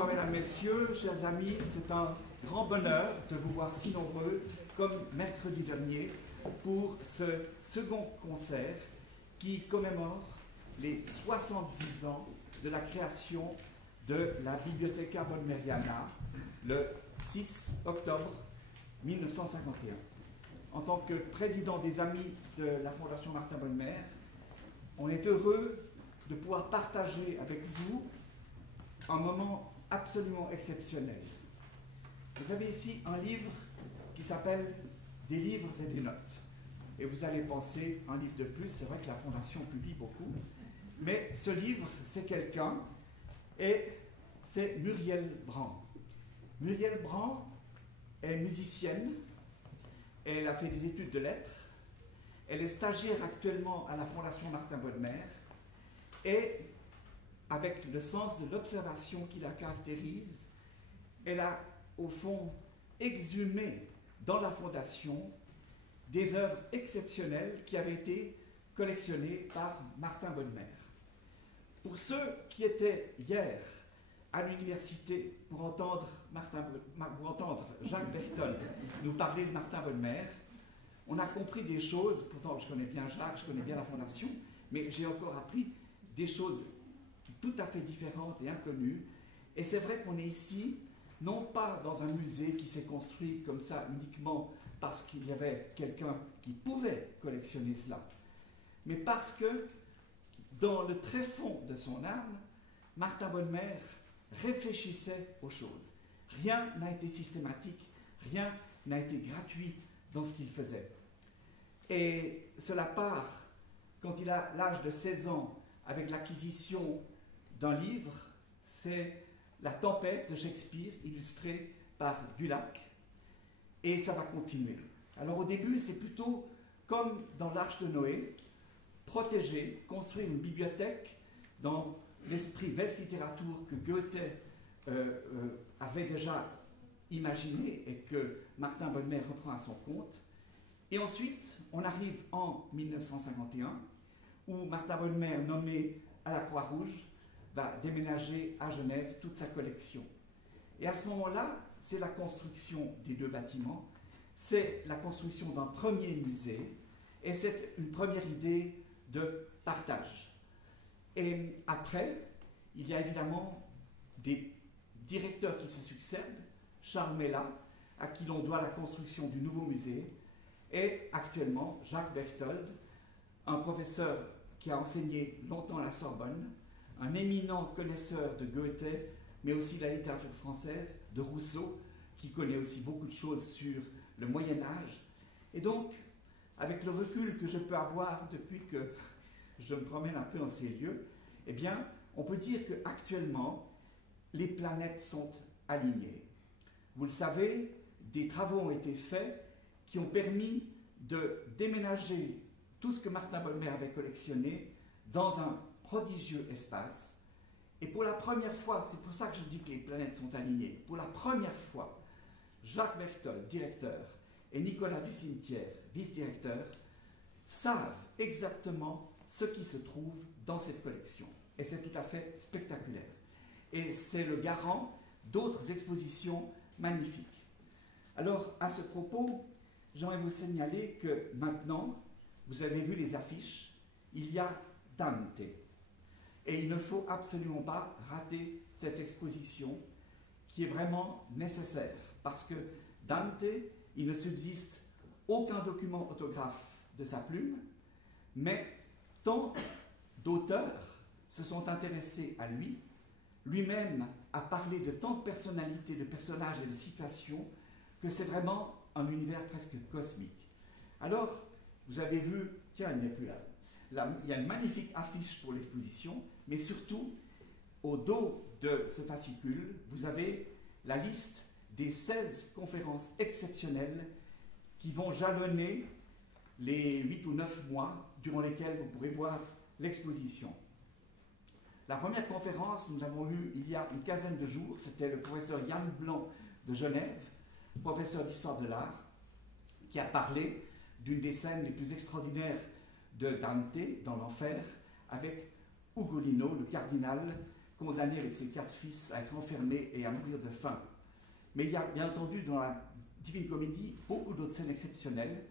Bonsoir mesdames, messieurs, chers amis, c'est un grand bonheur de vous voir si nombreux comme mercredi dernier pour ce second concert qui commémore les 70 ans de la création de la Biblioteca Bodmeriana le 6 octobre 1951. En tant que président des Amis de la Fondation Martin Bodmer, on est heureux de pouvoir partager avec vous un moment absolument exceptionnel. Vous avez ici un livre qui s'appelle « Des livres et des notes ». Et vous allez penser, un livre de plus, c'est vrai que la Fondation publie beaucoup, mais ce livre, c'est quelqu'un, et c'est Muriel Brand. Muriel Brand est musicienne, elle a fait des études de lettres, elle est stagiaire actuellement à la Fondation Martin Bodmer, et avec le sens de l'observation qui la caractérise, elle a au fond exhumé dans la Fondation des œuvres exceptionnelles qui avaient été collectionnées par Martin Bodmer. Pour ceux qui étaient hier à l'université pour entendre Jacques Berthold nous parler de Martin Bodmer, on a compris des choses, pourtant je connais bien Jacques, je connais bien la Fondation, mais j'ai encore appris des choses tout à fait différentes et inconnues. Et c'est vrai qu'on est ici, non pas dans un musée qui s'est construit comme ça uniquement parce qu'il y avait quelqu'un qui pouvait collectionner cela, mais parce que dans le tréfonds de son âme, Martin Bodmer réfléchissait aux choses. Rien n'a été systématique, rien n'a été gratuit dans ce qu'il faisait. Et cela part quand il a l'âge de 16 ans avec l'acquisition d'un livre, c'est La Tempête de Shakespeare, illustré par Dulac, et ça va continuer. Alors au début, c'est plutôt comme dans l'Arche de Noé, protéger, construire une bibliothèque dans l'esprit Weltliteratur que Goethe avait déjà imaginé et que Martin Bodmer reprend à son compte. Et ensuite, on arrive en 1951, où Martin Bodmer, nommé à la Croix-Rouge, va déménager à Genève toute sa collection. Et à ce moment-là, c'est la construction des deux bâtiments, c'est la construction d'un premier musée, et c'est une première idée de partage. Et après, il y a évidemment des directeurs qui se succèdent, Charles Mella, à qui l'on doit la construction du nouveau musée, et actuellement Jacques Berthold, un professeur qui a enseigné longtemps à la Sorbonne, un éminent connaisseur de Goethe, mais aussi de la littérature française, de Rousseau, qui connaît aussi beaucoup de choses sur le Moyen-Âge. Et donc, avec le recul que je peux avoir depuis que je me promène un peu dans ces lieux, eh bien, on peut dire qu'actuellement, les planètes sont alignées. Vous le savez, des travaux ont été faits qui ont permis de déménager tout ce que Martin Bodmer avait collectionné dans un prodigieux espace. Et pour la première fois, c'est pour ça que je dis que les planètes sont alignées, pour la première fois, Jacques Berthold, directeur, et Nicolas Ducimetière, vice-directeur, savent exactement ce qui se trouve dans cette collection. Et c'est tout à fait spectaculaire. Et c'est le garant d'autres expositions magnifiques. Alors, à ce propos, j'aimerais vous signaler que maintenant, vous avez vu les affiches, il y a Dante. Et il ne faut absolument pas rater cette exposition qui est vraiment nécessaire, parce que Dante, il ne subsiste aucun document autographe de sa plume, mais tant d'auteurs se sont intéressés à lui, lui-même a parlé de tant de personnalités, de personnages et de situations, que c'est vraiment un univers presque cosmique. Alors, vous avez vu, tiens, il n'est plus là. Là, il y a une magnifique affiche pour l'exposition, mais surtout, au dos de ce fascicule, vous avez la liste des 16 conférences exceptionnelles qui vont jalonner les 8 ou 9 mois durant lesquels vous pourrez voir l'exposition. La première conférence, nous l'avons eue il y a une quinzaine de jours, c'était le professeur Yann Blanc de Genève, professeur d'histoire de l'art, qui a parlé d'une des scènes les plus extraordinaires de Dante dans l'enfer, avec Ugolino, le cardinal, condamné avec ses 4 fils à être enfermé et à mourir de faim. Mais il y a bien entendu dans la Divine Comédie beaucoup d'autres scènes exceptionnelles,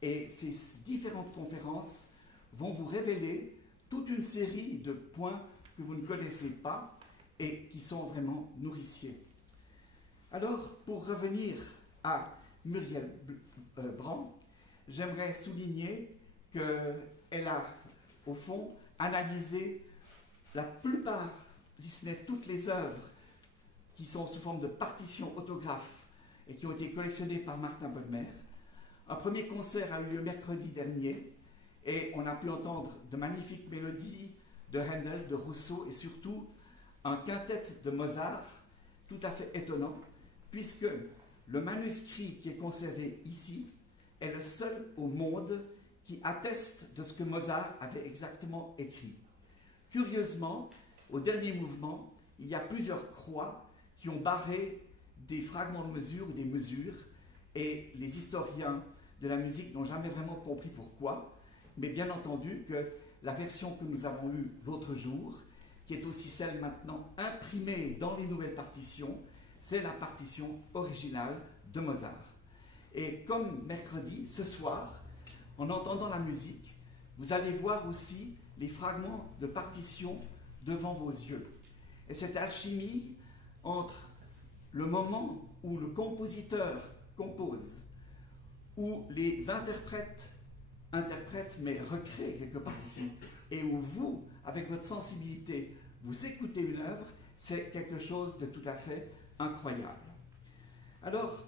et ces différentes conférences vont vous révéler toute une série de points que vous ne connaissez pas et qui sont vraiment nourriciers. Alors, pour revenir à Muriel Brand, j'aimerais souligner qu'elle a, au fond, analysé la plupart, si ce n'est toutes les œuvres qui sont sous forme de partitions autographes et qui ont été collectionnées par Martin Bodmer. Un premier concert a eu lieu mercredi dernier et on a pu entendre de magnifiques mélodies de Handel, de Rousseau et surtout un quintet de Mozart tout à fait étonnant, puisque le manuscrit qui est conservé ici est le seul au monde qui atteste de ce que Mozart avait exactement écrit. Curieusement, au dernier mouvement, il y a plusieurs croix qui ont barré des fragments de mesure ou des mesures, et les historiens de la musique n'ont jamais vraiment compris pourquoi, mais bien entendu que la version que nous avons lue l'autre jour, qui est aussi celle maintenant imprimée dans les nouvelles partitions, c'est la partition originale de Mozart. Et comme mercredi, ce soir, en entendant la musique, vous allez voir aussi les fragments de partition devant vos yeux. Et cette alchimie entre le moment où le compositeur compose, où les interprètes mais recréent quelque part ici, et où vous, avec votre sensibilité, vous écoutez une œuvre, c'est quelque chose de tout à fait incroyable. Alors,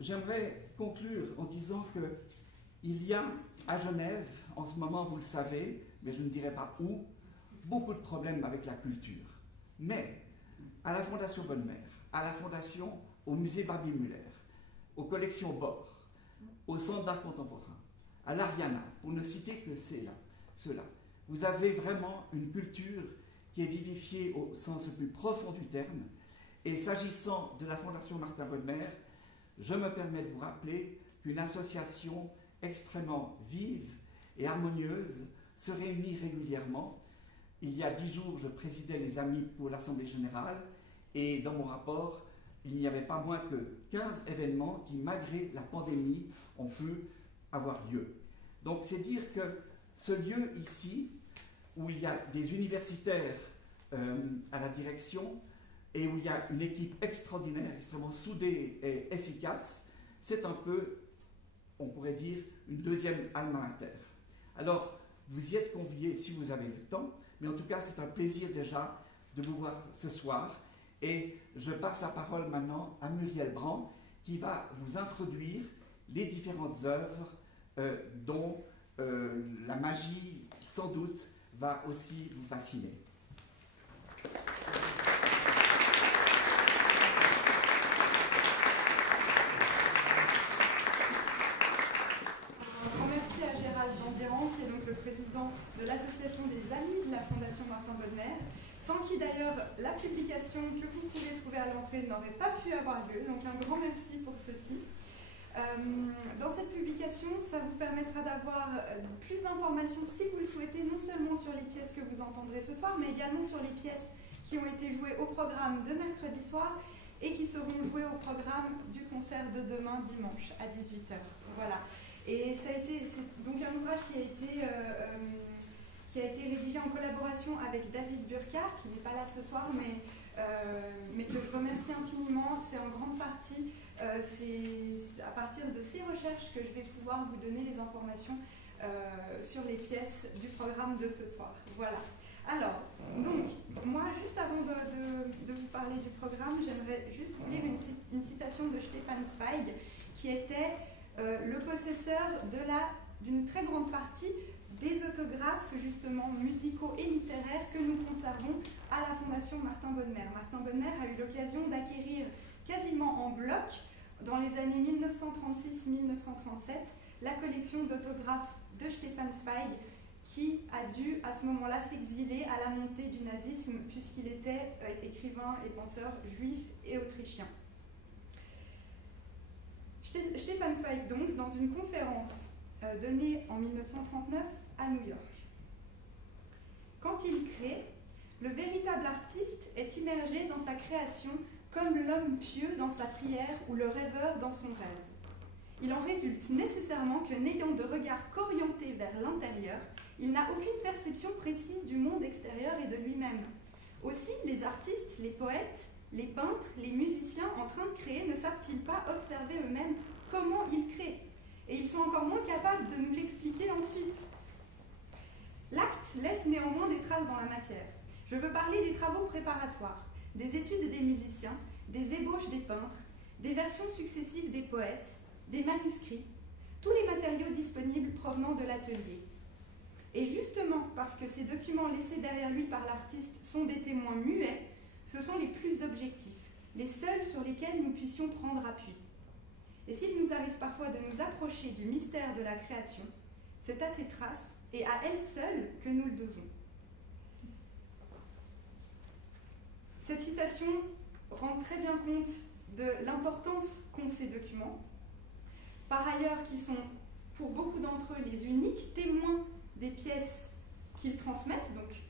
j'aimerais conclure en disant qu'il y a à Genève, en ce moment, vous le savez, mais je ne dirai pas où, beaucoup de problèmes avec la culture. Mais à la Fondation Bodmer, à la Fondation, au musée Barbie Müller, aux collections Bord, au Centre d'art contemporain, à l'Ariana, pour ne citer que ceux-là, vous avez vraiment une culture qui est vivifiée au sens le plus profond du terme. Et s'agissant de la Fondation Martin Bodmer, je me permets de vous rappeler qu'une association extrêmement vive et harmonieuse se réunit régulièrement. Il y a 10 jours, je présidais les Amis pour l'Assemblée Générale, et dans mon rapport, il n'y avait pas moins que 15 événements qui, malgré la pandémie, ont pu avoir lieu. Donc c'est dire que ce lieu ici, où il y a des universitaires à la direction, et où il y a une équipe extraordinaire, extrêmement soudée et efficace, c'est un peu, on pourrait dire, une deuxième alma mater. Alors, vous y êtes conviés si vous avez le temps, mais en tout cas, c'est un plaisir déjà de vous voir ce soir. Et je passe la parole maintenant à Muriel Brand, qui va vous introduire les différentes œuvres dont la magie, sans doute, va aussi vous fasciner. Qui est donc le président de l'association des Amis de la Fondation Martin Bodmer, sans qui d'ailleurs la publication que vous pouvez trouver à l'entrée n'aurait pas pu avoir lieu, donc un grand merci pour ceci. Dans cette publication, ça vous permettra d'avoir plus d'informations si vous le souhaitez, non seulement sur les pièces que vous entendrez ce soir, mais également sur les pièces qui ont été jouées au programme de mercredi soir et qui seront jouées au programme du concert de demain dimanche à 18h. Voilà. Et c'est donc un ouvrage qui a été rédigé en collaboration avec David Burkhardt, qui n'est pas là ce soir, mais que je remercie infiniment. C'est en grande partie, c'est à partir de ces recherches que je vais pouvoir vous donner les informations sur les pièces du programme de ce soir. Voilà. Alors, donc, moi, juste avant de vous parler du programme, j'aimerais juste vous lire une citation de Stefan Zweig, qui était le possesseur d'une très grande partie des autographes justement musicaux et littéraires que nous conservons à la Fondation Martin Bodmer. Martin Bodmer a eu l'occasion d'acquérir quasiment en bloc dans les années 1936-1937 la collection d'autographes de Stefan Zweig, qui a dû à ce moment-là s'exiler à la montée du nazisme puisqu'il était écrivain et penseur juif et autrichien. Stefan Zweig, donc, dans une conférence donnée en 1939 à New York. Quand il crée, Le véritable artiste est immergé dans sa création comme l'homme pieux dans sa prière ou le rêveur dans son rêve. Il en résulte nécessairement que, n'ayant de regard qu'orienté vers l'intérieur, il n'a aucune perception précise du monde extérieur et de lui-même. Aussi, les artistes, les poètes, les peintres, les musiciens en train de créer ne savent-ils pas observer eux-mêmes comment ils créent? Et ils sont encore moins capables de nous l'expliquer ensuite. L'acte laisse néanmoins des traces dans la matière. Je veux parler des travaux préparatoires, des études des musiciens, des ébauches des peintres, des versions successives des poètes, des manuscrits, tous les matériaux disponibles provenant de l'atelier. Et justement, parce que ces documents laissés derrière lui par l'artiste sont des témoins muets, ce sont les plus objectifs, les seuls sur lesquels nous puissions prendre appui. Et s'il nous arrive parfois de nous approcher du mystère de la création, c'est à ces traces et à elles seules que nous le devons. Cette citation rend très bien compte de l'importance qu'ont ces documents, par ailleurs qui sont pour beaucoup d'entre eux les uniques témoins des pièces qu'ils transmettent. Donc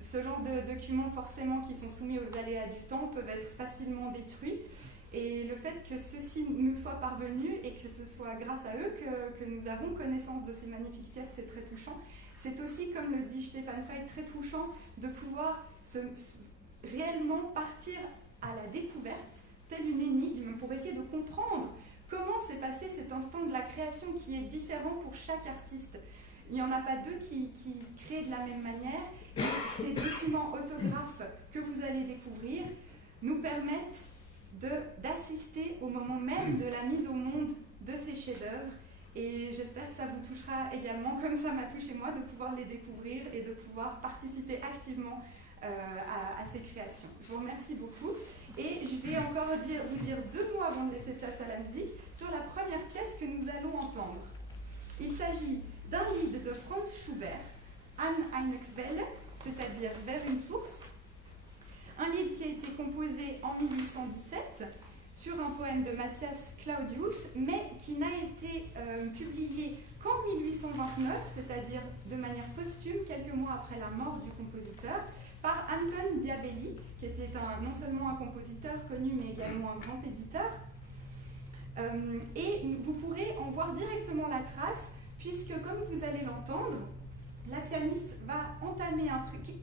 ce genre de documents forcément qui sont soumis aux aléas du temps peuvent être facilement détruits, et le fait que ceux-ci nous soient parvenus et que ce soit grâce à eux que nous avons connaissance de ces magnifiques pièces, c'est très touchant. C'est aussi, comme le dit Stefan Zweig, très touchant de pouvoir réellement partir à la découverte, telle une énigme, pour essayer de comprendre comment s'est passé cet instant de la création qui est différent pour chaque artiste. Il n'y en a pas deux qui créent de la même manière. Et ces documents autographes que vous allez découvrir nous permettent d'assister au moment même de la mise au monde de ces chefs-d'œuvre. Et j'espère que ça vous touchera également, comme ça m'a touché moi, de pouvoir les découvrir et de pouvoir participer activement à ces créations. Je vous remercie beaucoup. Et je vais encore vous dire 2 mots avant de laisser place à la musique sur la première pièce que nous allons entendre. Il s'agit d'un lied de Franz Schubert, An eine Quelle, c'est-à-dire vers une source. Un lied qui a été composé en 1817 sur un poème de Matthias Claudius, mais qui n'a été publié qu'en 1829, c'est-à-dire de manière posthume, quelques mois après la mort du compositeur, par Anton Diabelli, qui était non seulement un compositeur connu, mais également un grand éditeur. Et vous pourrez en voir directement la trace, puisque, comme vous allez l'entendre, la pianiste va entamer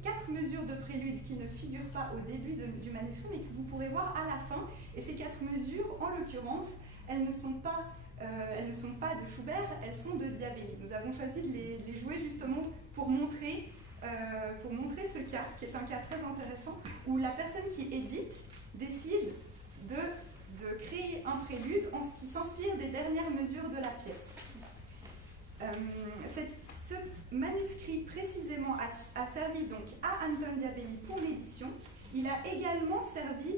4 mesures de prélude qui ne figurent pas au début du manuscrit, mais que vous pourrez voir à la fin. Et ces 4 mesures, en l'occurrence, elles ne sont pas de Schubert, elles sont de Diabelli. Nous avons choisi de les jouer justement pour montrer ce cas, qui est un cas très intéressant, où la personne qui édite décide de créer un prélude en ce qui s'inspire des dernières mesures de la pièce. Ce manuscrit précisément a servi donc à Anton Diabelli pour l'édition. Il a également servi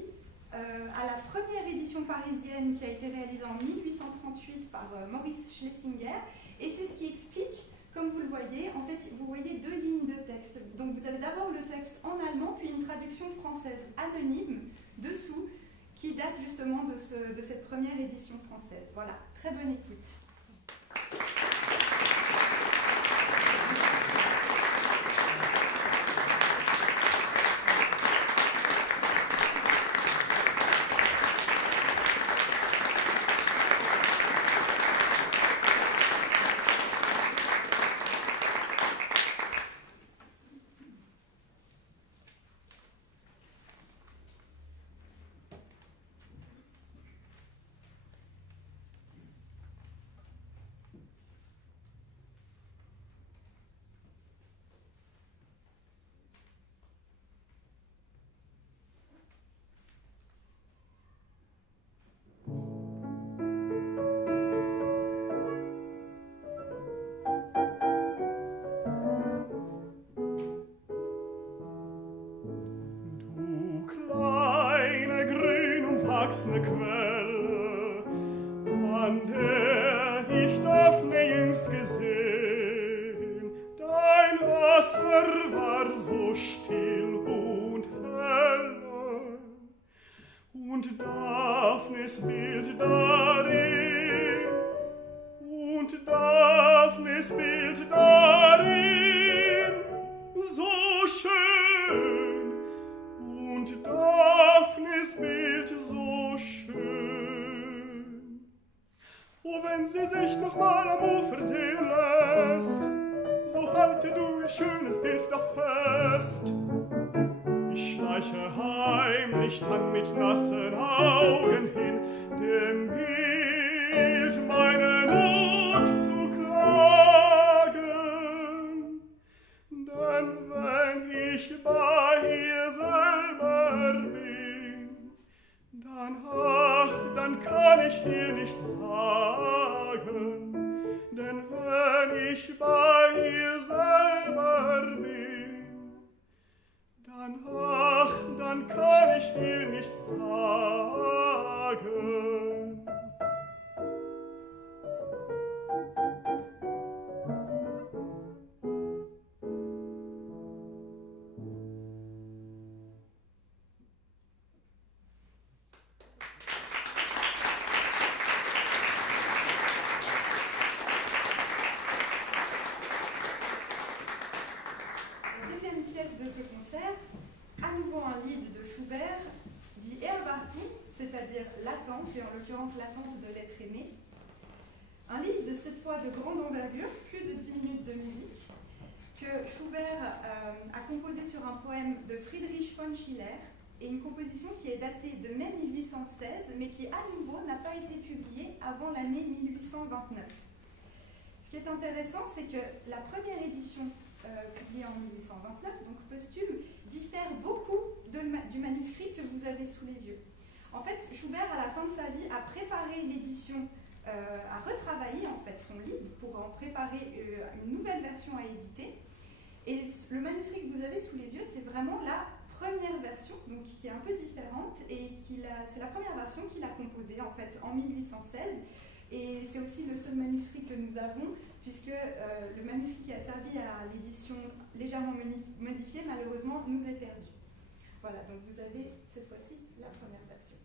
à la première édition parisienne qui a été réalisée en 1838 par Maurice Schlesinger, et c'est ce qui explique, comme vous le voyez, en fait vous voyez 2 lignes de texte. Donc vous avez d'abord le texte en allemand, puis une traduction française anonyme dessous qui date justement de cette première édition française. Voilà, très bonne écoute. Eine Quelle, an der ich Daphne jüngst gesehen. Dein Wasser war so still und hell, und Daphnes Bild darin, so schön wenn sie sich noch mal am Ufer sehen lässt, so halte du ihr schönes Bild doch fest. Ich schleiche heimlich dann mit nassen Augen hin, dem Bild meine Not zu klagen. Denn wenn ich bei ihr selber bin, dann kann ich ihr nichts sagen. Denn wenn ich bei ihr selber bin, dann kann ich ihr nichts sagen. De ce concert, à nouveau un lied de Schubert, dit Erwartung, c'est-à-dire l'attente, et en l'occurrence l'attente de l'être aimé. Un lied, cette fois de grande envergure, plus de 10 minutes de musique, que Schubert a composé sur un poème de Friedrich von Schiller, et une composition qui est datée de mai 1816, mais qui à nouveau n'a pas été publiée avant l'année 1829. Ce qui est intéressant, c'est que la première édition publié en 1829, donc posthume, diffère beaucoup du manuscrit que vous avez sous les yeux. En fait, Schubert, à la fin de sa vie, a préparé l'édition, a retravaillé en fait son livre pour en préparer une nouvelle version à éditer. Et le manuscrit que vous avez sous les yeux, c'est vraiment la première version, donc qui est un peu différente, et c'est la première version qu'il a composée en fait en 1816. Et c'est aussi le seul manuscrit que nous avons, puisque le manuscrit qui a servi à l'édition légèrement modifiée, malheureusement, nous est perdu. Voilà, donc vous avez cette fois-ci la première version.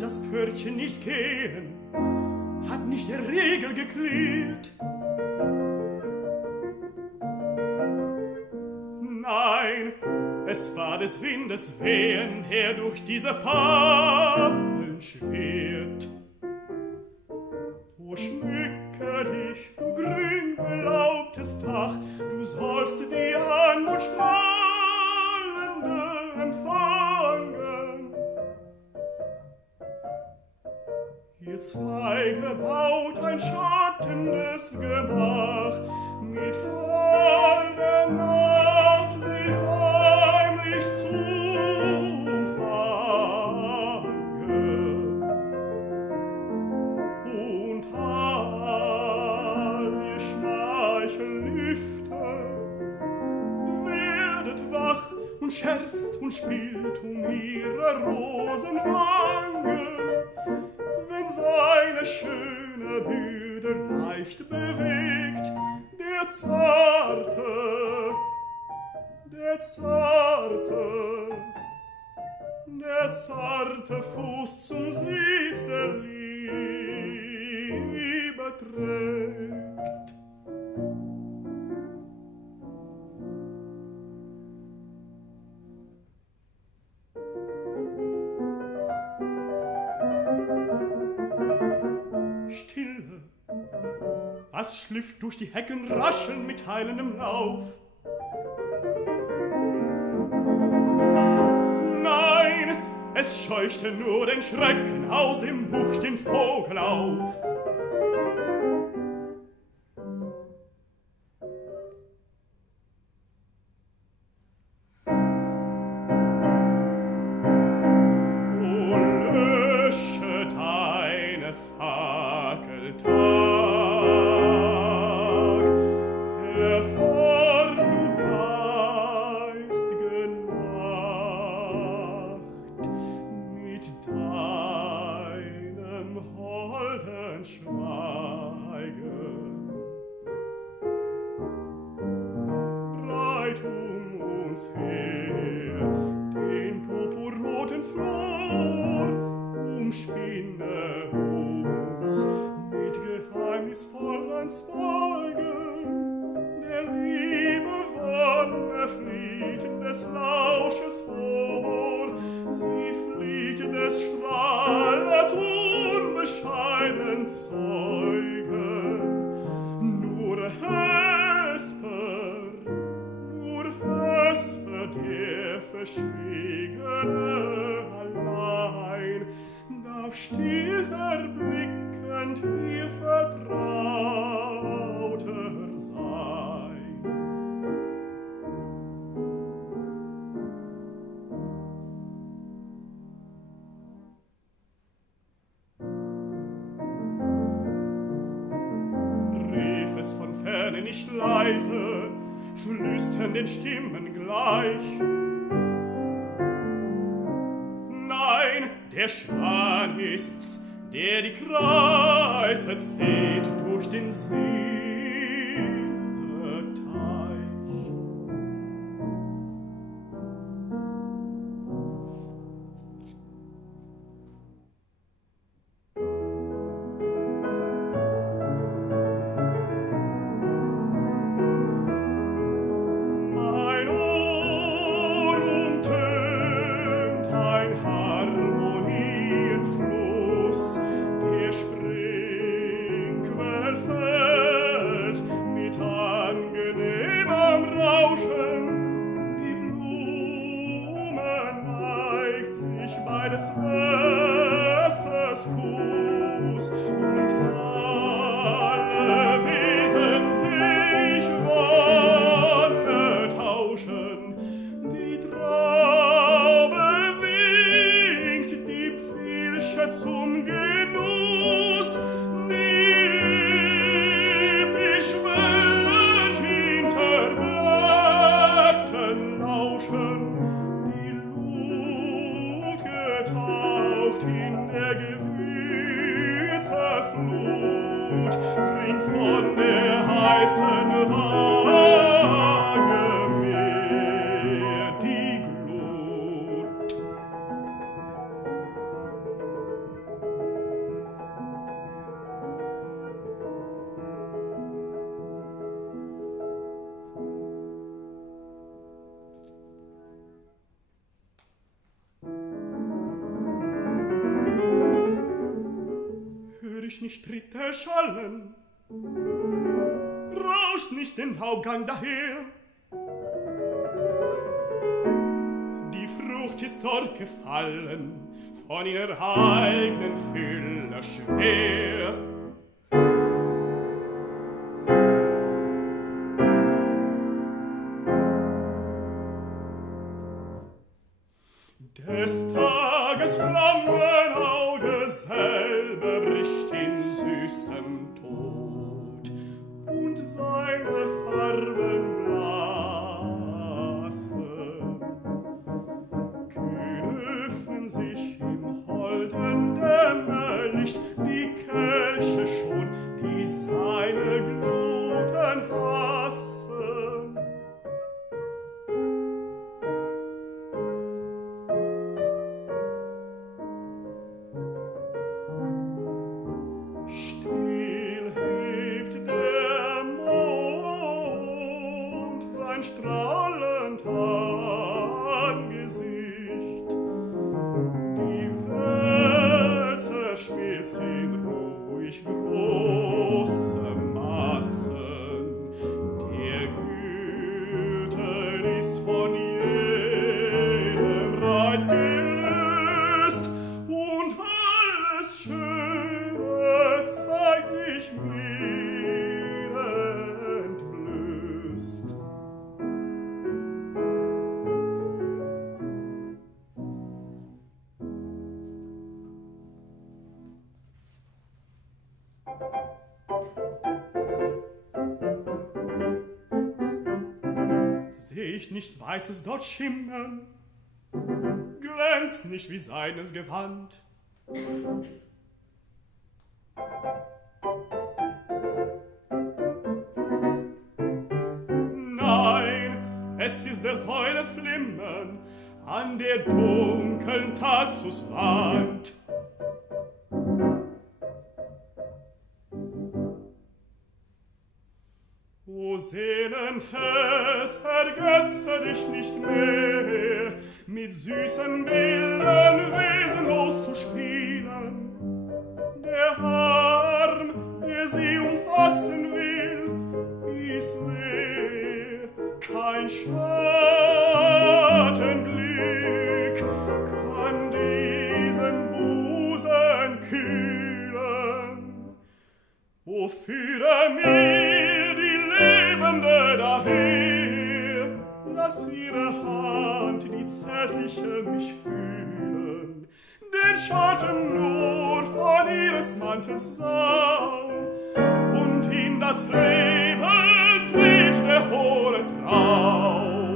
Das Pförtchen nicht gehen, hat nicht der Regel geklärt. Nein, es war des Windes Wehen, der durch diese Pappeln schwirrt. O schmücke dich, du grün belaubtes Dach, du sollst die Anmut strahlende empfangen. Ihr Zweige baut ein schattendes Gemach, mit holder Nacht sie heimlich zu umfangen. Und all ihr Schmeichelüfte werdet wach und scherzt und spielt ihre Rosenwange, wenn seine schöne Bühne leicht bewegt, der zarte Fuß zum Sitz der Liebe trägt. Stille, was schlüpft durch die Hecken rascheln mit heilendem Lauf? Nein, es scheuchte nur den Schrecken aus dem Busch den Vogel auf. umspinne uns mit geheimnisvollen Zweigen. Der Liebe Wonne flieht des Lausches vor, sie flieht des Strahlers unbescheiden Zeugen. Nur Hesper, der Verschwiegene allein, darf still erblickend ihr Vertrauter sein. Rief es von ferne nicht leise, flüstern den Stimmen gleich. Nein, der Schwan ist's, der die Kreise zieht durch den Silberteich. Nicht Tritte schallen, rauscht nicht den Hauptgang daher. Die Frucht ist dort gefallen, von ihrer eigenen Fülle schwer. Des Tages Flammenauge selber bricht in süßem Tod, und seine Farben blassen. Kühn öffnen sich im holden Dämmerlicht die Kelche schon, die seine Gluten hassen. Strahlend Angesicht, die Welt zerschmilzt in ruhig große Massen. Der Gürtel ist von jedem Reiz gelöst, und alles Schöne zeigt sich mir entblößt. Seh ich nichts Weißes dort schimmern, glänzt nicht wie seines Gewand. Nein, es ist der Säule Flimmern an der dunkeln Taxuswand. und es ergötze dich nicht mehr, mit süßen Bildern wesenlos zu spielen. Der Arm, der sie umfassen will, ist leer, kein Schattenblick kann diesen Busen kühlen. O führe mir die Lebende daher, lass ihre Hand, die zärtliche, mich fühlen, den Schatten nur von ihres Mantels Saum, und in das Leben tritt der hohle Traum.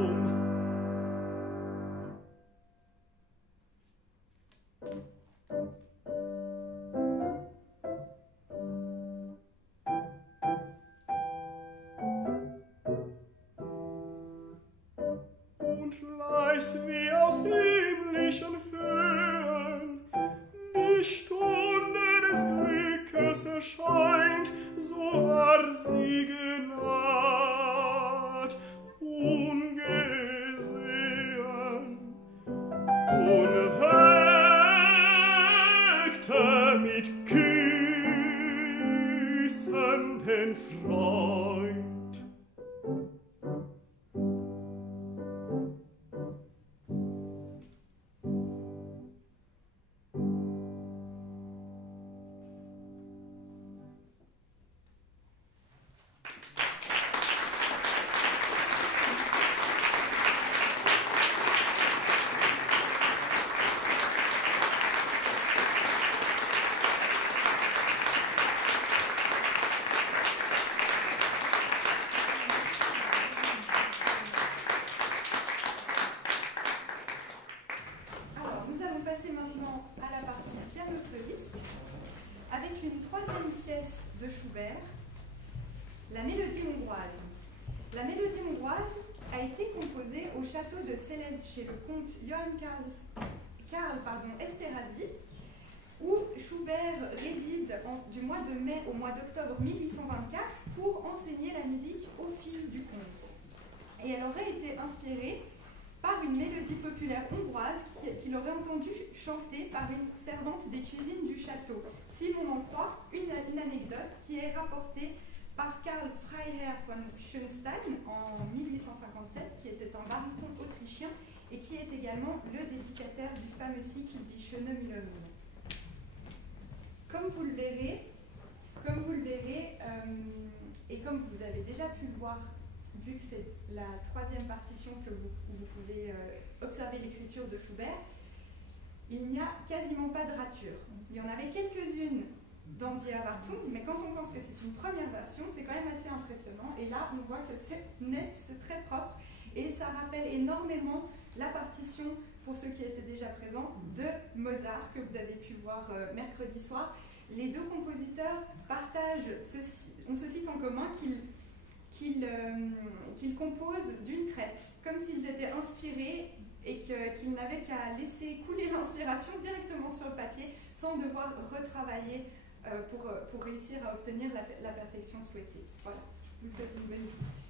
Und leis wie aus himmlischen Höhen die Stunde des Glückes erscheint, so war sie genaht, ungesehen, und weckte mit Küssen den Freund. La mélodie hongroise. La mélodie hongroise a été composée au château de Sélez chez le comte Johann Karl Esterházy, où Schubert réside du mois de mai au mois d'octobre 1824 pour enseigner la musique aux filles du comte. Et elle aurait été inspirée par une mélodie populaire hongroise qu'il aurait entendu chanter par une servante des cuisines du château. Si l'on en croit, une anecdote qui est rapportée par Karl Freiherr von Schönstein en 1857, qui était un baryton autrichien et qui est également le dédicataire du fameux cycle Die Schöne Müllermühle. Comme vous le verrez, et comme vous avez déjà pu le voir, vu que c'est la troisième partition que vous pouvez observer l'écriture de Schubert, il n'y a quasiment pas de rature. Il y en avait quelques-unes dans Die Erwartung, mais quand on pense que c'est une première version, c'est quand même assez impressionnant. Et là, on voit que c'est net, c'est très propre, et ça rappelle énormément la partition, pour ceux qui étaient déjà présents, de Mozart, que vous avez pu voir mercredi soir. Les deux compositeurs partagent ont ceci en commun qu'ils composent d'une traite, comme s'ils étaient inspirés et qu'ils n'avaient qu'à laisser couler l'inspiration directement sur le papier sans devoir retravailler pour réussir à obtenir la perfection souhaitée. Voilà, je vous souhaite une bonne écoute.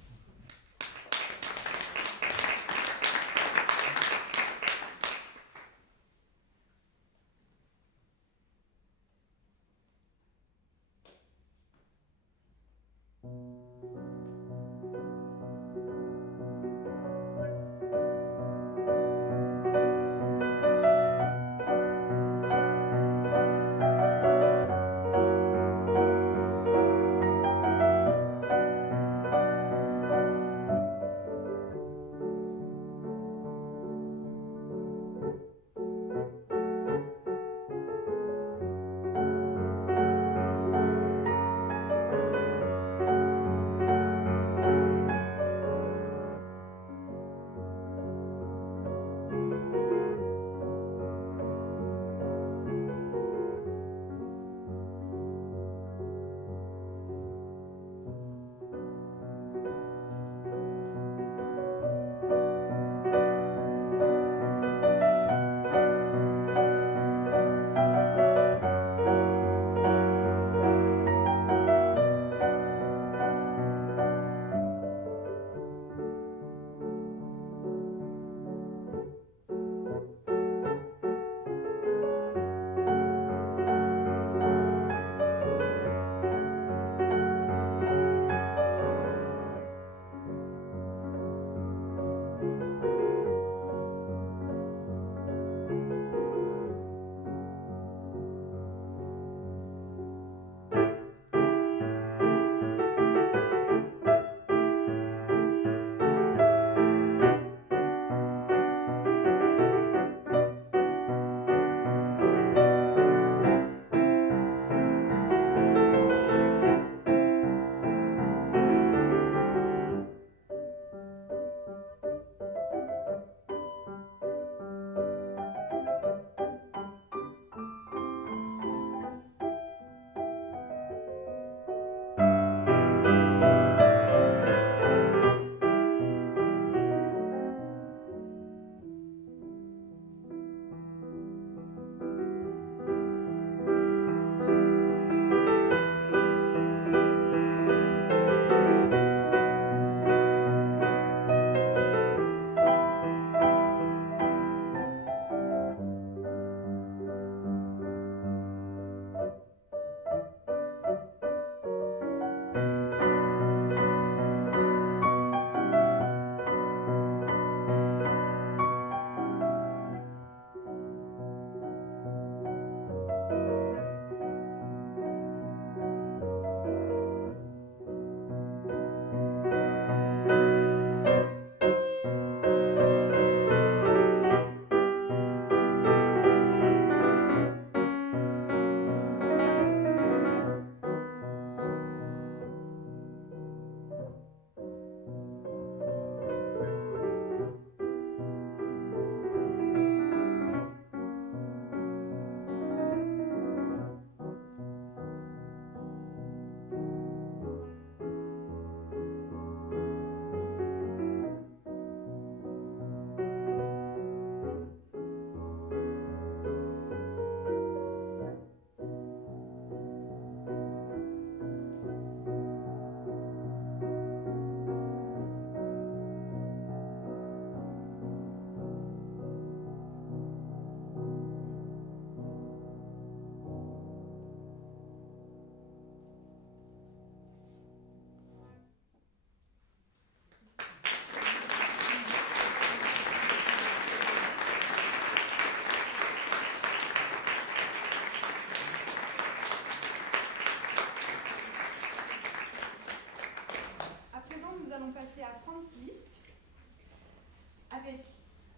avec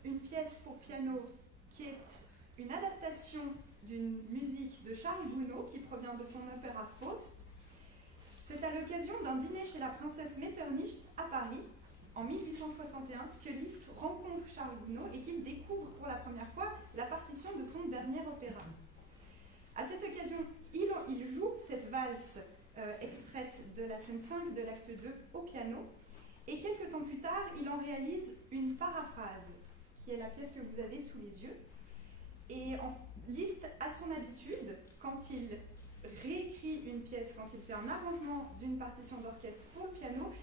une pièce pour piano qui est une adaptation d'une musique de Charles Gounod qui provient de son opéra Faust. C'est à l'occasion d'un dîner chez la princesse Metternich à Paris, en 1861, que Liszt rencontre Charles Gounod et qu'il découvre pour la première fois la partition de son dernier opéra. À cette occasion, il joue cette valse extraite de la scène 5 de l'acte 2 au piano, et quelques temps plus tard, il en réalise une paraphrase, qui est la pièce que vous avez sous les yeux. Et Liszt a son habitude, quand il réécrit une pièce, quand il fait un arrangement d'une partition d'orchestre pour le piano,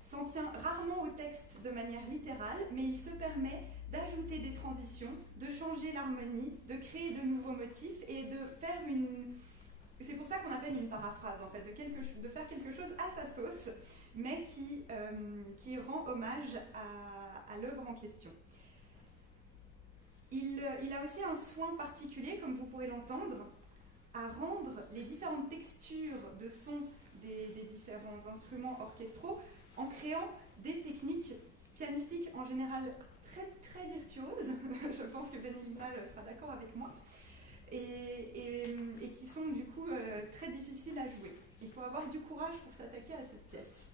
s'en tient rarement au texte de manière littérale, mais il se permet d'ajouter des transitions, de changer l'harmonie, de créer de nouveaux motifs et de faire une... C'est pour ça qu'on appelle une paraphrase, en fait, de faire quelque chose à sa sauce, mais qui rend hommage à l'œuvre en question. Il a aussi un soin particulier, comme vous pourrez l'entendre, à rendre les différentes textures de son des différents instruments orchestraux en créant des techniques pianistiques en général très, très virtuoses. Je pense que Benelina sera d'accord avec moi. Et qui sont du coup très difficiles à jouer. Il faut avoir du courage pour s'attaquer à cette pièce.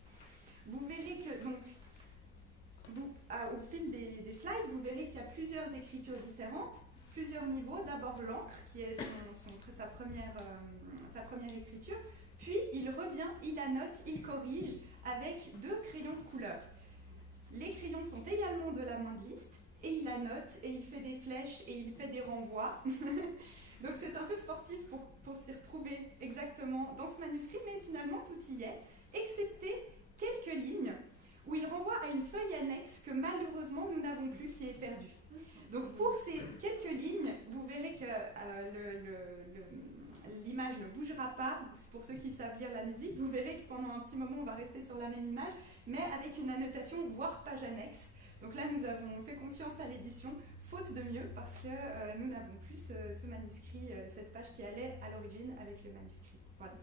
Vous verrez que, donc, au fil des slides, vous verrez qu'il y a plusieurs écritures différentes, plusieurs niveaux. D'abord l'encre, qui est sa première écriture, puis il revient, il annote, il corrige avec 2 crayons de couleur. Les crayons sont également de la main de Liszt, et il annote, et il fait des flèches, et il fait des renvois. Donc c'est un peu sportif pour s'y retrouver exactement dans ce manuscrit, mais finalement tout y est, excepté quelques lignes où il renvoie à une feuille annexe que malheureusement nous n'avons plus, qui est perdue. Donc pour ces quelques lignes, vous verrez que l'image ne bougera pas. Pour ceux qui savent lire la musique, vous verrez que pendant un petit moment on va rester sur la même image, mais avec une annotation, voire page annexe. Donc là nous avons fait confiance à l'édition, faute de mieux, parce que nous n'avons plus ce manuscrit, cette page qui allait à l'origine avec le manuscrit. Voilà.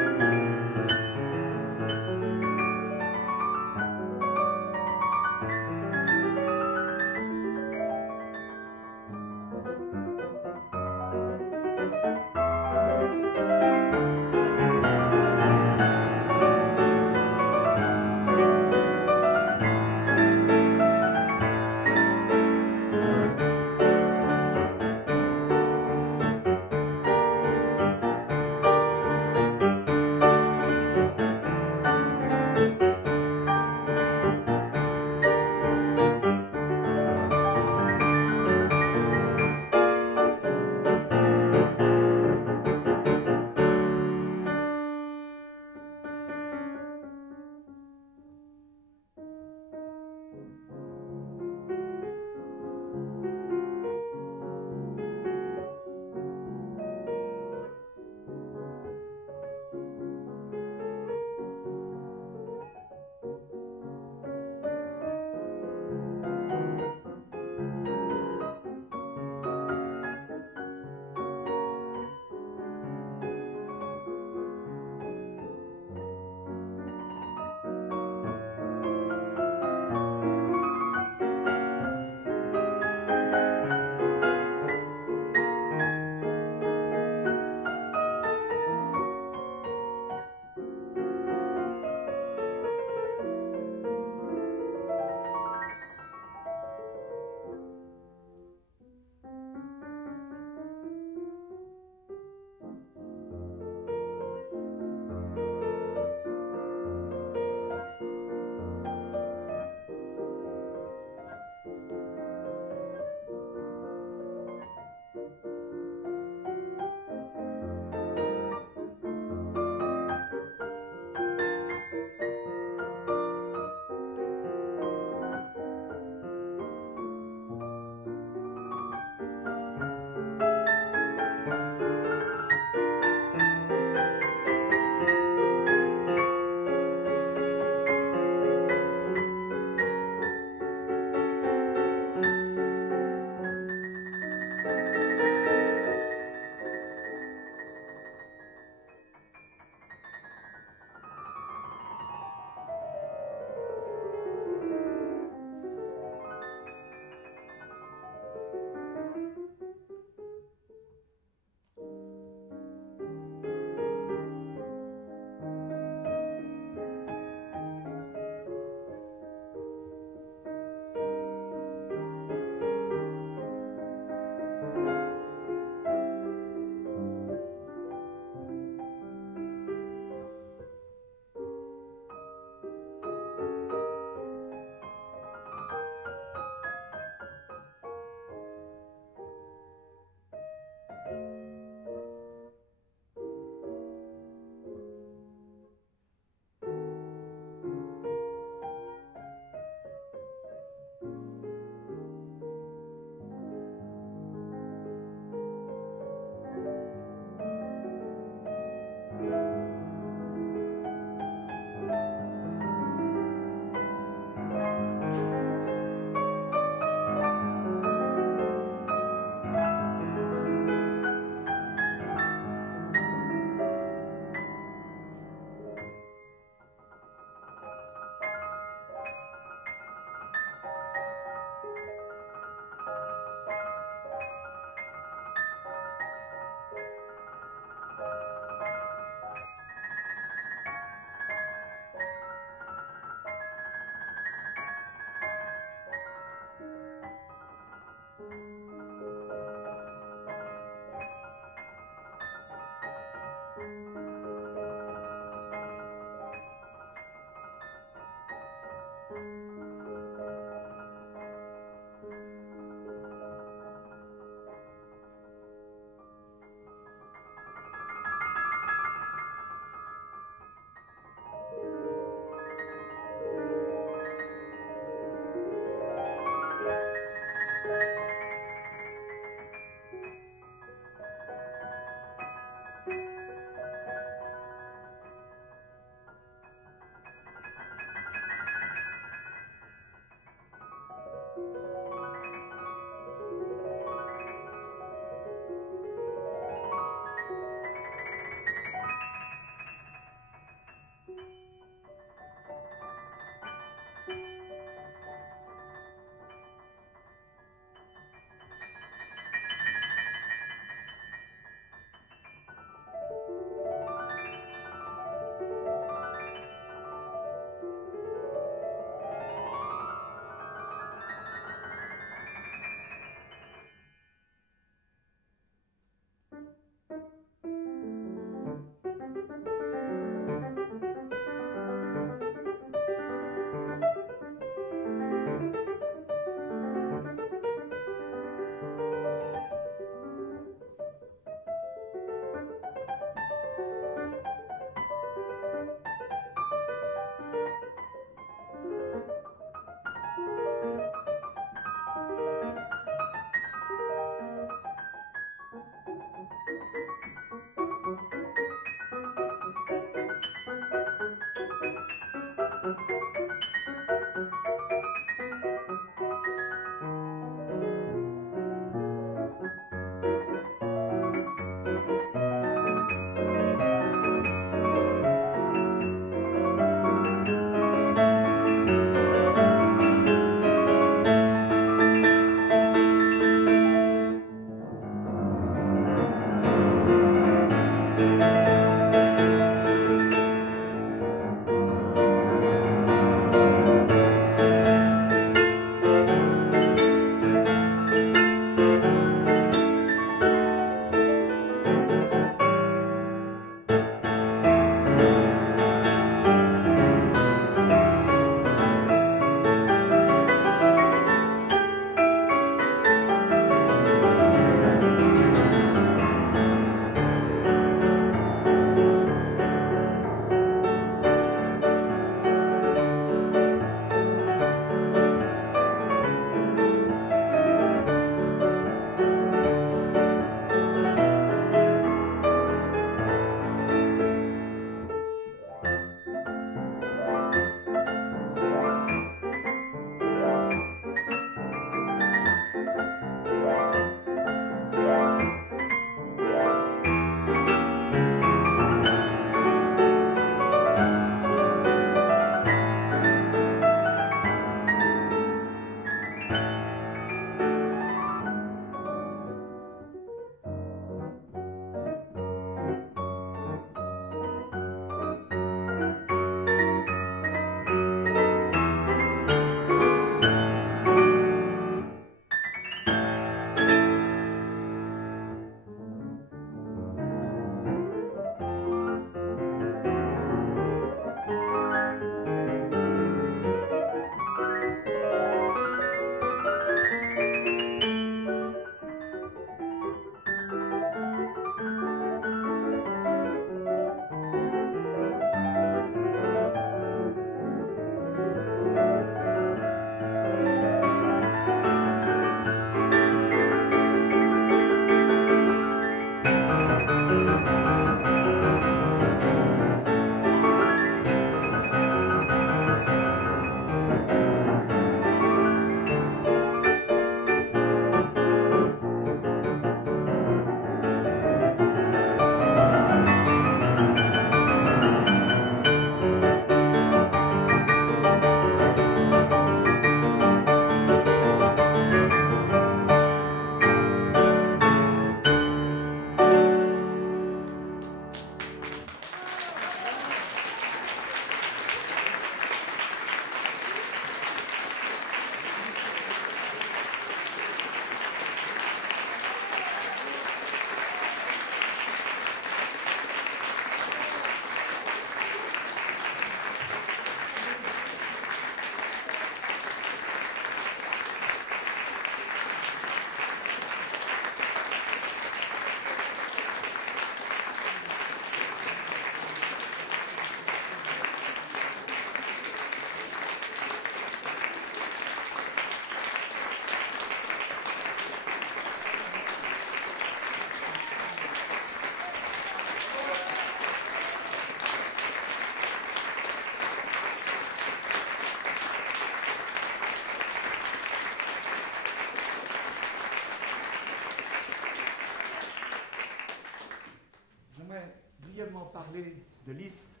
parler de Liszt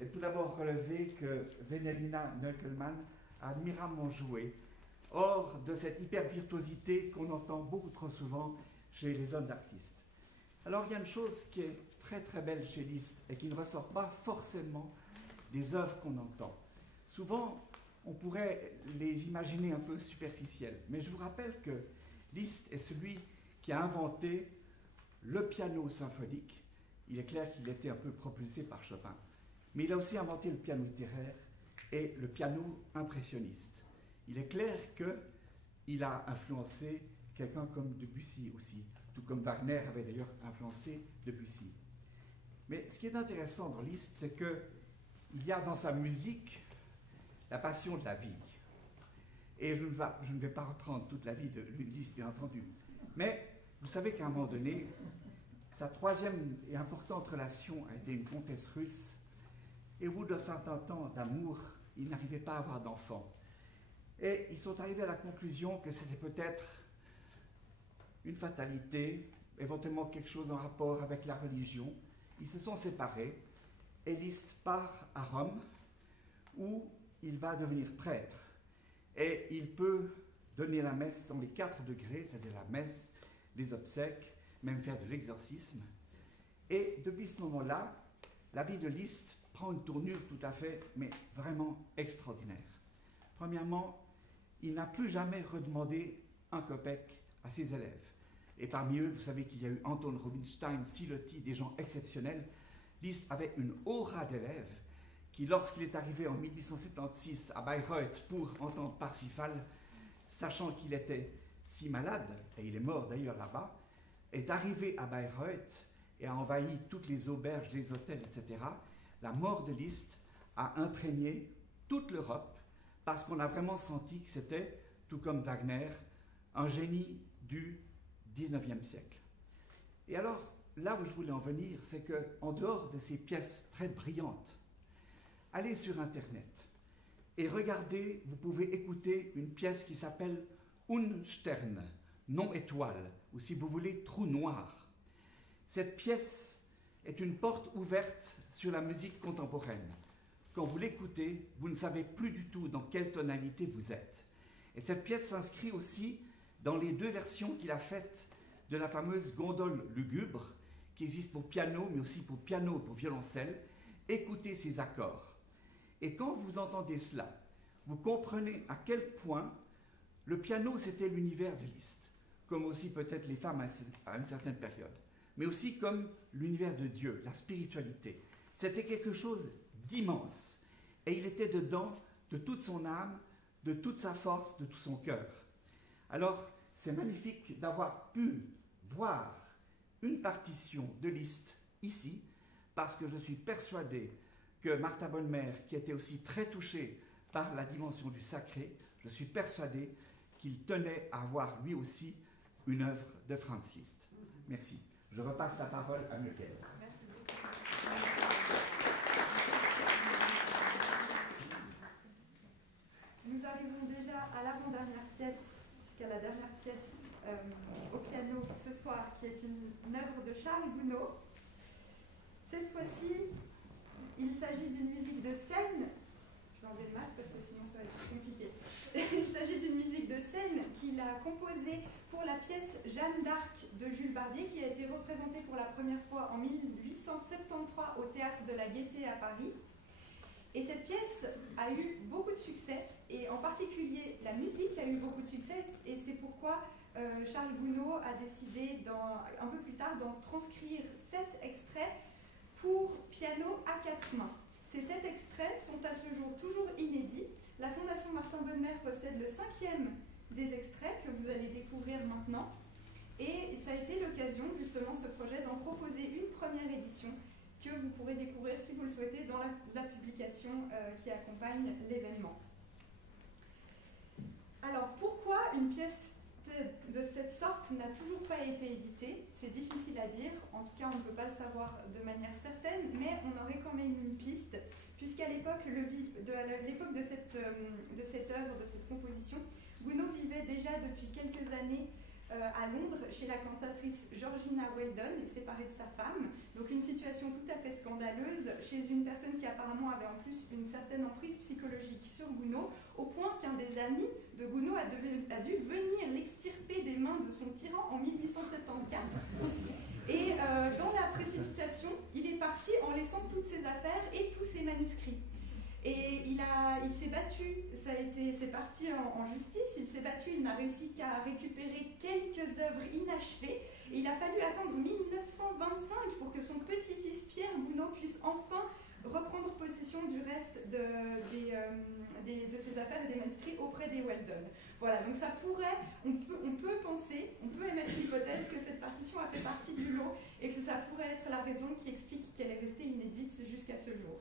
et tout d'abord relever que Wendelina Neukelmann a admirablement joué, hors de cette hyper-virtuosité qu'on entend beaucoup trop souvent chez les hommes d'artistes. Alors il y a une chose qui est très très belle chez Liszt et qui ne ressort pas forcément des œuvres qu'on entend. Souvent, on pourrait les imaginer un peu superficielles, mais je vous rappelle que Liszt est celui qui a inventé le piano symphonique. Il est clair qu'il était un peu propulsé par Chopin, mais il a aussi inventé le piano littéraire et le piano impressionniste. Il est clair qu'il a influencé quelqu'un comme Debussy aussi, tout comme Wagner avait d'ailleurs influencé Debussy. Mais ce qui est intéressant dans Liszt, c'est qu'il y a dans sa musique la passion de la vie. Et je ne vais pas reprendre toute la vie de Liszt, bien entendu. Mais vous savez qu'à un moment donné, sa troisième et importante relation a été une comtesse russe. Et au bout d'un certain temps d'amour, il n'arrivait pas à avoir d'enfant. Et ils sont arrivés à la conclusion que c'était peut-être une fatalité, éventuellement quelque chose en rapport avec la religion. Ils se sont séparés et Liszt part à Rome où il va devenir prêtre. Et il peut donner la messe dans les 4 degrés, c'est-à-dire la messe, les obsèques, même faire de l'exorcisme. Et depuis ce moment-là, la vie de Liszt prend une tournure tout à fait, mais vraiment extraordinaire. Premièrement, il n'a plus jamais redemandé un kopek à ses élèves. Et parmi eux, vous savez qu'il y a eu Anton Rubinstein, Silotti, des gens exceptionnels. Liszt avait une aura d'élèves qui, lorsqu'il est arrivé en 1876 à Bayreuth pour entendre Parsifal, sachant qu'il était si malade, et il est mort d'ailleurs là-bas, est arrivé à Bayreuth et a envahi toutes les auberges, les hôtels, etc. La mort de Liszt a imprégné toute l'Europe parce qu'on a vraiment senti que c'était, tout comme Wagner, un génie du 19e siècle. Et alors, là où je voulais en venir, c'est qu'en dehors de ces pièces très brillantes, allez sur Internet et regardez, vous pouvez écouter une pièce qui s'appelle Unstern, non étoile, ou si vous voulez, trou noir. Cette pièce est une porte ouverte sur la musique contemporaine. Quand vous l'écoutez, vous ne savez plus du tout dans quelle tonalité vous êtes. Et cette pièce s'inscrit aussi dans les 2 versions qu'il a faites de la fameuse gondole lugubre, qui existe pour piano, mais aussi pour piano et pour violoncelle. Écoutez ces accords. Et quand vous entendez cela, vous comprenez à quel point le piano, c'était l'univers de Liszt, comme aussi peut-être les femmes à une certaine période, mais aussi comme l'univers de Dieu, la spiritualité. C'était quelque chose d'immense. Et il était dedans de toute son âme, de toute sa force, de tout son cœur. Alors, c'est magnifique d'avoir pu voir une partition de Liszt ici, parce que je suis persuadé que Martin Bonnemer, qui était aussi très touché par la dimension du sacré, je suis persuadé qu'il tenait à avoir lui aussi une œuvre de Franz Liszt. Merci. Je repasse la parole à Muriel. Merci beaucoup. Nous arrivons déjà à l'avant-dernière pièce, jusqu'à la dernière pièce au piano ce soir, qui est une œuvre de Charles Gounod. Cette fois-ci, il s'agit d'une musique de scène. Je vais enlever le masque parce que sinon ça va être compliqué. Il s'agit d'une musique de scène qu'il a composée pour la pièce Jeanne d'Arc de Jules Barbier, qui a été représentée pour la première fois en 1873 au Théâtre de la Gaîté à Paris. Et cette pièce a eu beaucoup de succès, et en particulier la musique a eu beaucoup de succès, et c'est pourquoi Charles Gounod a décidé un peu plus tard d'en transcrire 7 extraits pour piano à 4 mains. Ces 7 extraits sont à ce jour toujours inédits. La Fondation Martin Bonnemer possède le 5e des extraits que vous allez découvrir maintenant. Et ça a été l'occasion, justement, ce projet, d'en proposer une première édition que vous pourrez découvrir, si vous le souhaitez, dans la publication qui accompagne l'événement. Alors, pourquoi une pièce de cette sorte n'a toujours pas été éditée? C'est difficile à dire, en tout cas on ne peut pas le savoir de manière certaine, mais on aurait quand même une piste, puisqu'à l'époque de cette œuvre, de cette composition, Gounod vivait déjà depuis quelques années à Londres chez la cantatrice Georgina Weldon, séparée de sa femme. Donc une situation tout à fait scandaleuse chez une personne qui apparemment avait en plus une certaine emprise psychologique sur Gounod, au point qu'un des amis de Gounod a dû venir l'extirper des mains de son tyran en 1874. Et dans la précipitation, il est parti en laissant toutes ses affaires et tous ses manuscrits. Et il s'est battu, c'est parti en justice, il s'est battu, il n'a réussi qu'à récupérer quelques œuvres inachevées. Et il a fallu attendre 1925 pour que son petit-fils Pierre Gounod puisse enfin reprendre possession du reste de ses affaires et des manuscrits auprès des Weldon. Voilà, donc ça pourrait, on peut penser, on peut émettre l'hypothèse que cette partition a fait partie du lot et que ça pourrait être la raison qui explique qu'elle est restée inédite jusqu'à ce jour.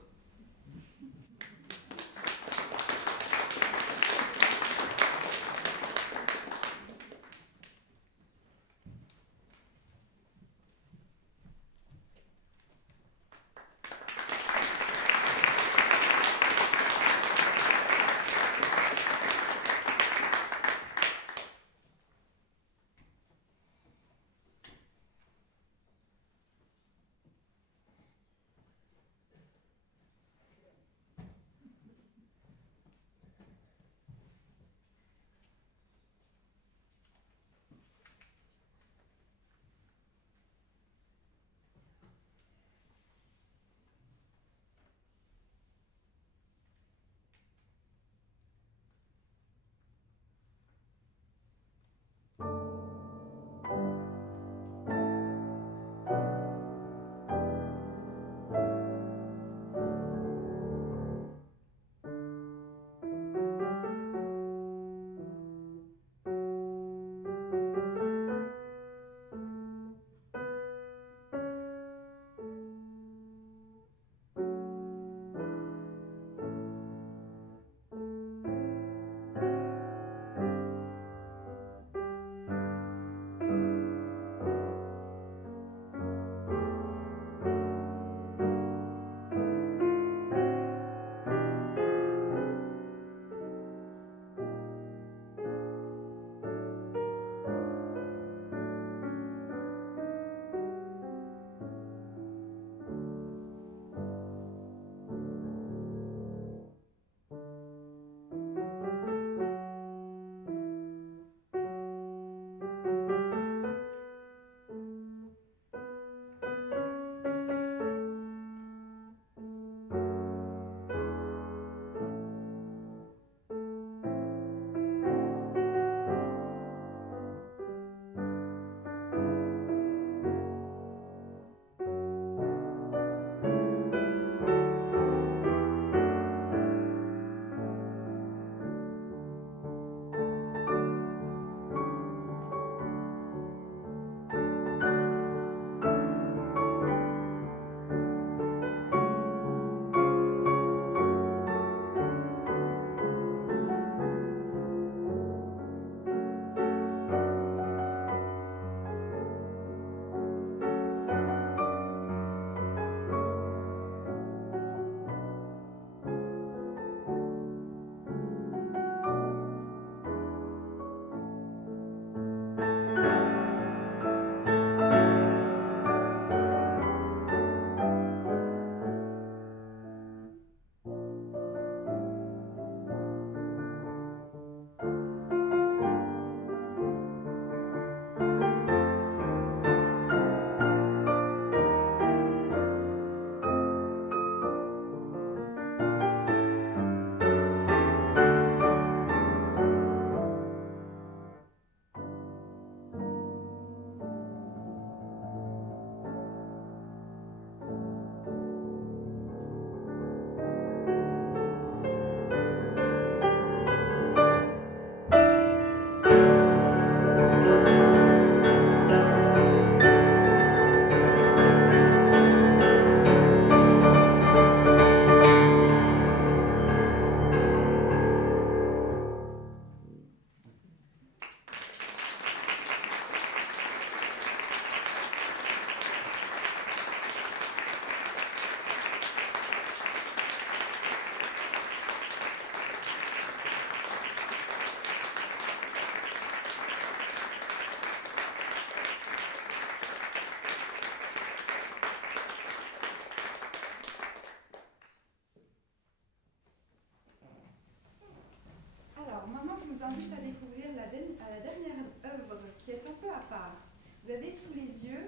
invite à découvrir la dernière œuvre qui est un peu à part. Vous avez sous les yeux,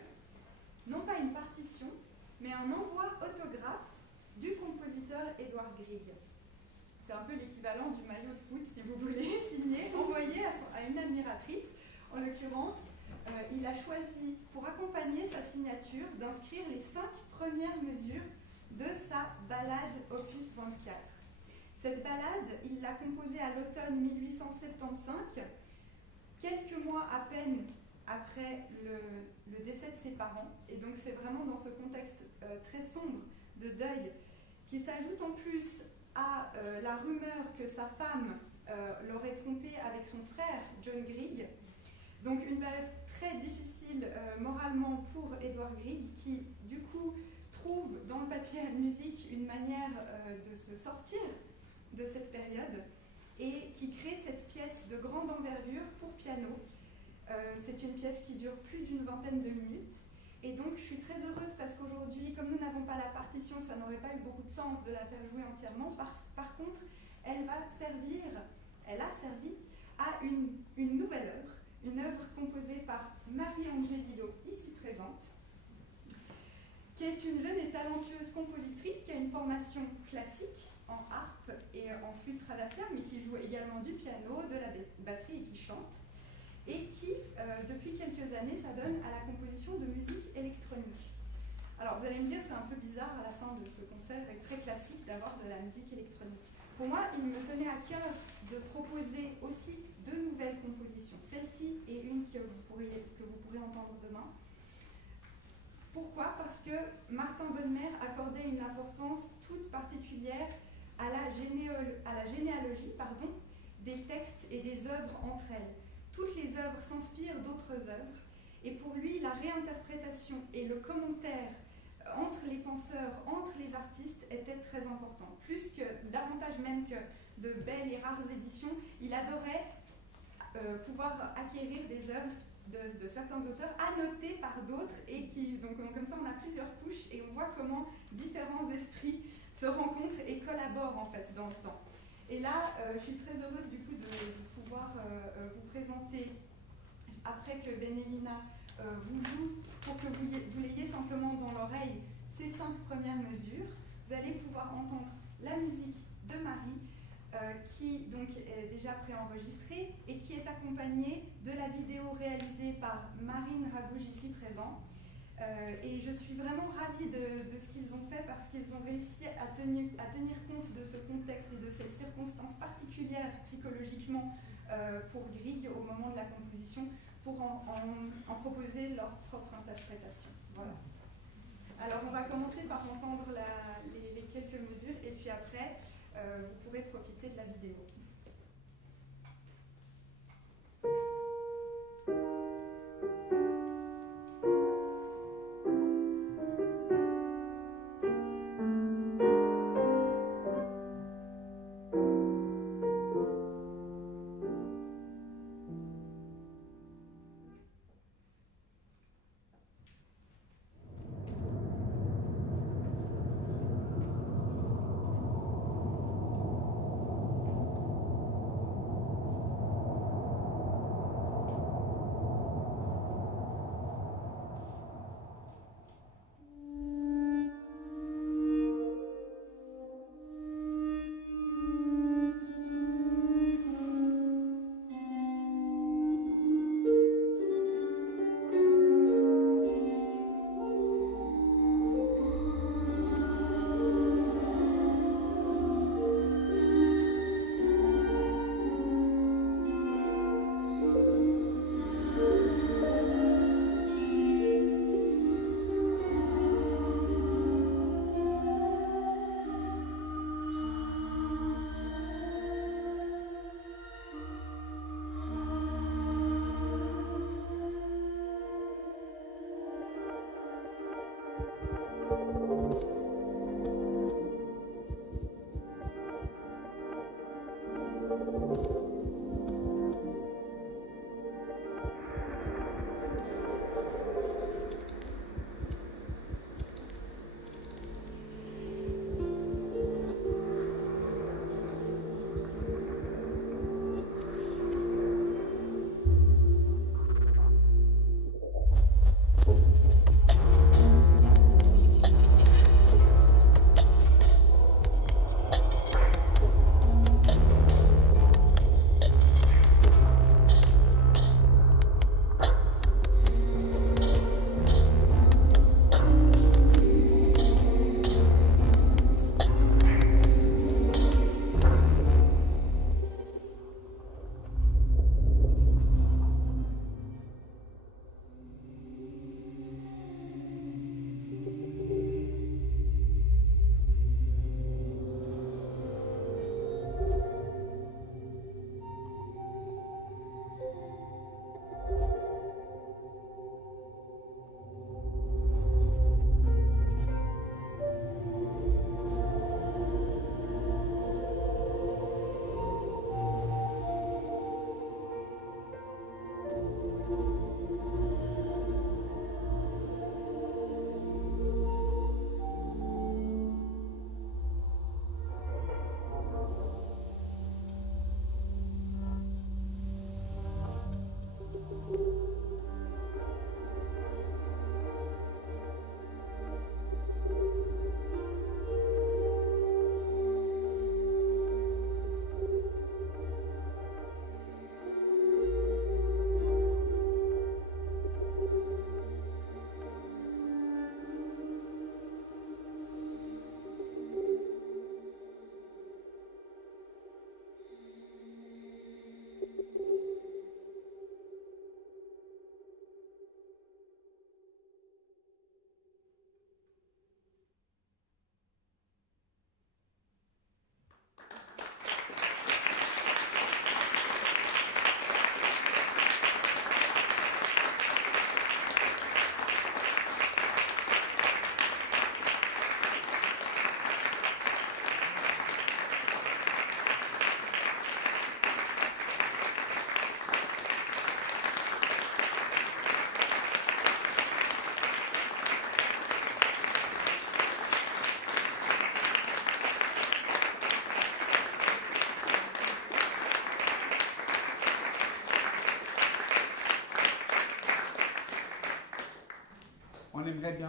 non pas une partition, mais un envoi autographe du compositeur Edvard Grieg. C'est un peu l'équivalent du maillot de foot, si vous voulez, signé, envoyé à une admiratrice. En l'occurrence, il a choisi, pour accompagner sa signature, d'inscrire les 5 premières mesures de sa ballade opus 24. Cette ballade, il l'a composée à l'automne 1875, quelques mois à peine après le décès de ses parents. Et donc c'est vraiment dans ce contexte très sombre de deuil, qui s'ajoute en plus à la rumeur que sa femme l'aurait trompé avec son frère, John Grieg. Donc une période très difficile moralement pour Edvard Grieg, qui du coup trouve dans le papier à musique une manière de se sortir de cette période et qui crée cette pièce de grande envergure pour piano. C'est une pièce qui dure plus d'une vingtaine de minutes. Et donc je suis très heureuse parce qu'aujourd'hui, comme nous n'avons pas la partition, ça n'aurait pas eu beaucoup de sens de la faire jouer entièrement. Par contre, elle a servi à une nouvelle œuvre, une œuvre composée par Marie Angelillo, ici présente, qui est une jeune et talentueuse compositrice qui a une formation classique en harpe et en flûte traversière, mais qui joue également du piano, de la batterie et qui chante, et qui, depuis quelques années, s'adonne à la composition de musique électronique. Alors, vous allez me dire, c'est un peu bizarre à la fin de ce concert très classique d'avoir de la musique électronique. Pour moi, il me tenait à cœur de proposer aussi 2 nouvelles compositions. Celle-ci et une que vous pourrez entendre demain. Pourquoi ? Parce que Martin Bonnemer accordait une importance toute particulière à la généalogie des textes et des œuvres entre elles. Toutes les œuvres s'inspirent d'autres œuvres, et pour lui, la réinterprétation et le commentaire entre les penseurs, entre les artistes, était très important. Davantage même que de belles et rares éditions, il adorait pouvoir acquérir des œuvres de certains auteurs annotés par d'autres, et donc comme ça on a plusieurs couches et on voit comment différents esprits se rencontrent et collaborent en fait dans le temps. Et là, je suis très heureuse du coup de pouvoir vous présenter, après que Benelina vous joue, pour que vous l'ayez simplement dans l'oreille, ces 5 premières mesures. Vous allez pouvoir entendre la musique de Marie, qui donc est déjà préenregistrée et qui est accompagnée de la vidéo réalisée par Marine Ragouge, ici présent. Et je suis vraiment ravie de ce qu'ils ont fait, parce qu'ils ont réussi à tenir compte de ce contexte et de ces circonstances particulières psychologiquement pour Grieg au moment de la composition, pour en proposer leur propre interprétation. Voilà. Alors on va commencer par entendre les quelques mesures, et puis après vous pourrez profiter de la vidéo.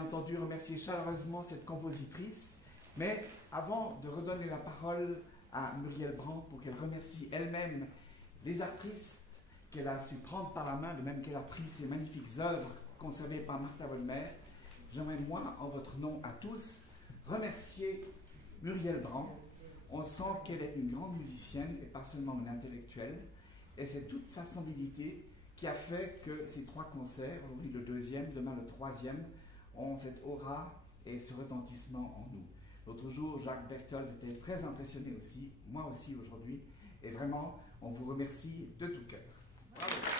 bien entendu remercier chaleureusement cette compositrice, mais avant de redonner la parole à Muriel Brand pour qu'elle remercie elle-même les artistes qu'elle a su prendre par la main, de même qu'elle a pris ces magnifiques œuvres conservées par Martha Volmer, j'aimerais moi, en votre nom à tous, remercier Muriel Brand. On sent qu'elle est une grande musicienne et pas seulement une intellectuelle, et c'est toute sa sensibilité qui a fait que ces 3 concerts, aujourd'hui le 2e, demain le 3e, ont cette aura et ce retentissement en nous. L'autre jour, Jacques Berthold était très impressionné aussi, moi aussi aujourd'hui, et vraiment, on vous remercie de tout cœur. Bravo.